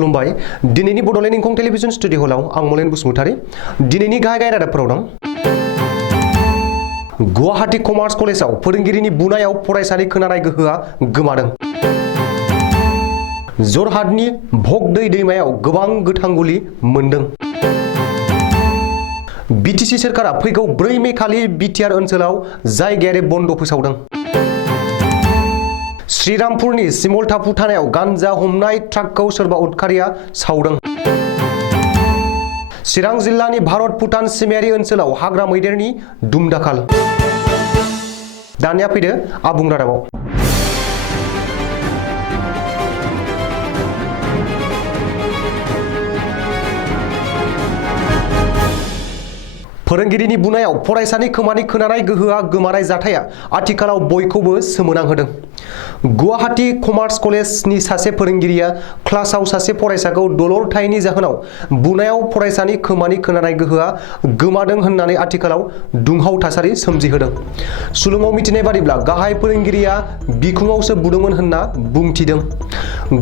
खुलुमबाय दिनैनि Bodoland इंखं television studio हलाव आं मलेन बसुमतारी दिनैनि गाहाय रादाबफोराव दं। गुवाहाटी कमार्स कलेजाव फोरोंगिरिनि बुनायाव फरायसानि खोनानाय गोहोआ गोमादों। जरहाटनि भगदै दैमायाव गोबां गोथां गुलि मोनदों। बिटिसि सोरखारा फैगौ 4 मे खालि बिटिआर ओनसोलाव जायगायारि बन्द फोसावदों। श्रीरामपुरनि सिमलटापु थानायाव गान्जा हमनाय ट्राकखौ सोरबा उदखारिया सावदों। चिरां जिल्लानि भारत भुटान सिमायारि ओनसोलाव हाग्रा मैदेरनि दुमदाखाल। दानिया फैदो आबुं रादाबाव। फोरोंगिरिनि बुनायाव फरायसानि खोमानि खोनानाय गोहोआ गोमानाय जाथाया आथिखालाव बयखौबो सोमोनांहोदों। गुवाहाटी कमार्स कलेजनि सासे फोरोंगिरिया क्लासाव सासे फरायसाखौ दलर थायैनि जाहोनाव बुनायाव फरायसानि खोमानि खोनानाय गोहोआ गोमादों होननानै आथिखालाव दुंहाव थासारि सोमजिहोदों। सुलुङाव मिथिनाय बादिब्ला गाहाय फोरोंगिरिया बिखुङावसो बुदोंमोन होनना बुंथिदों।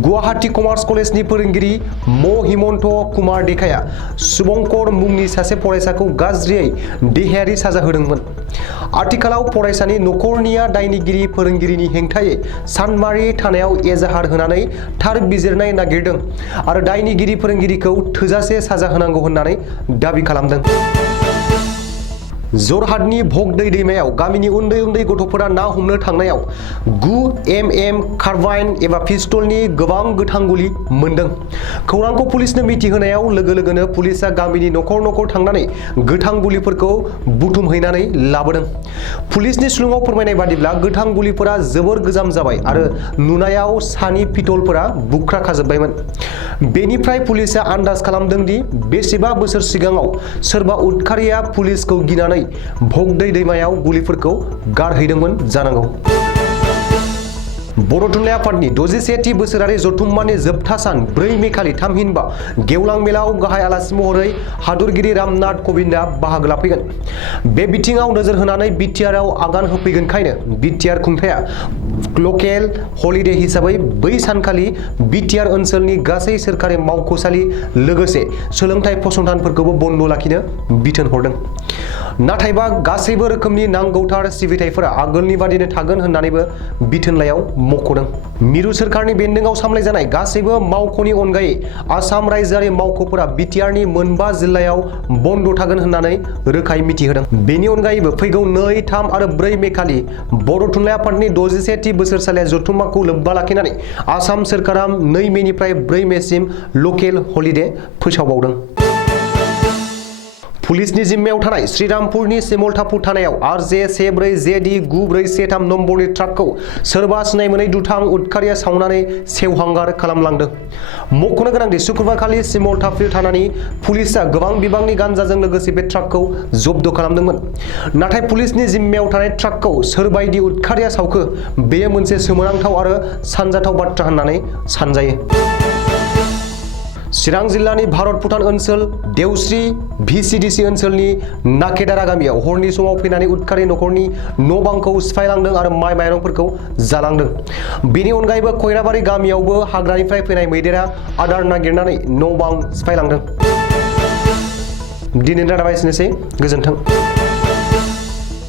गुवाहाटी कमार्स कलेजनि फोरोंगिरि म हिमन्त कुमार देखाया शुभंकर मुंनि सासे फरायसाखौ गाज्रि देहायारि साजा होदोंमोन। आथिखालाव फरायसानि नखरनिया दायनिगिरि फोरोंगिरिनि हेंथायै सानमारि थानायाव एजाहार होनानै थार बिजिरनाय नागिरदों आरो दायनिगिरि फोरोंगिरिखौ थोजासे साजा होनांगौ होननानै दाबि खालामदों। जरहाटनि भगदै दैमायाव गामिनि उन्दै उन्दै गथ'फोरा ना हमनो थांनायाव 9 mm कार्बाइन एबा पिस्तलनि गोबां गोथां गुलि मोनदों। खौरांखौ पुलिसनो मिथिहोनायाव लोगो लोगोनो पुलिसआ गामिनि नखर नखर थांनानै गोथां गुलिफोरखौ बुथुमहैनानै लाबोदों। पुलिसनि सुलुङाव फोरमायनाय बादिब्ला गोथां गुलिफोरा जोबोर गोजाम जाबाय आरो नुनायाव सानि पितलफोरा बुख्रा खाजोबबायमोन। बेनिफ्राय पुलिसआ आन्दाज खालामदों दि बेसेबा बोसोर सिगाङाव सोरबा उदखारिया पुलिसखौ गिनानै भगदै दैमायाव गुलिफोरखौ गारहैदोंमोन जानांगौ। बर' थुनलाइ आफादनि 61थि बोसोरारि जथुम्मानि जोबथा सान 4 मे खालि थामहिनबा गेवलां मेलाव गाहाय आलासि महरै हादरगिरि रामनाथ कविन्दआ बाहागो लाफैगोन। बे बिथिङाव नोजोर होनानै बिटिआरआव आगान होफैगोनखायनो बिटिआर खुंथाया लकेल हलिडे हिसाबै बै सानखालि बिटिआर ओनसोलनि गासै सोरखारि मावख'सालि लोगोसे सोलोंथाइ फसंथानफोरखौबो बन्द लाखिनो बिथोन हरदों। नाथायबा गासैबो रोखोमनि नांगौथार सिबिथायफोरा आगोलनि बादिनो थागोन होननानैबो बिथोनलाइयाव मख'दों। मिरु सोरखारनि बेन्दोंआव सामलायजानाय गासैबो मावख'नि अनगायै आसाम रायजोआरि मावख'फोरा बिटिआरनि मोनबा जिल्लायाव बन्द थागोन होननानै रोखायै मिथिहोदों। बेनि अनगायैबो फैगौ 2, 3 आरो 4 मे खालि बर' थुनलाइ आफादनि 61थि बोसोरसालिया जथुम्माखौ लोब्बा लाखिनानै आसाम सोरखारा 2 मेनिफ्राय 4 मेसिम लकेल हलिडे फोसावबावदों। पुलिसनि जिम्मायाव थानाय श्रीरामपुरनि सिमलटापु थानायाव RJ14JD9413 नम्बरनि ट्राकखौ सोरबा सिनाय मोनै दुथां उदखारिया सावनानै सेवहांगार खालामलांदों। मख'नो गोनांदि शुक्रबारखालि सिमलटापु थानानि पुलिसआ गोबां बिबांनि गान्जाजों लोगोसे बे ट्राकखौ जब्द खालामदोंमोन। नाथाय पुलिसनि जिम्मायाव थानाय ट्राकखौ सोरबायदि उदखारिया सावखो बेयो मोनसे सोमोनांथाव आरो सानजाथाव बाथ्रा होननानै सानजायो। चिरां जिल्लानि भारत भुटान ओनसोल देवस्रि VCDC ओनसोलनि नाकेदारा गामियाव हरनि समाव फैनानै उदखारि नखरनि न' बांखौ सिफायलांदों आरो माइ माइरंफोरखौ जालांदों। बेनि अनगायैबो खैराबारि गामियावबो हाग्रानिफ्राय फैनाय मैदेरा आदार नागिरनानै न' बां सिफायलांदों। दिनैनि रादाबा एसेनोसै, गोजोन्थों।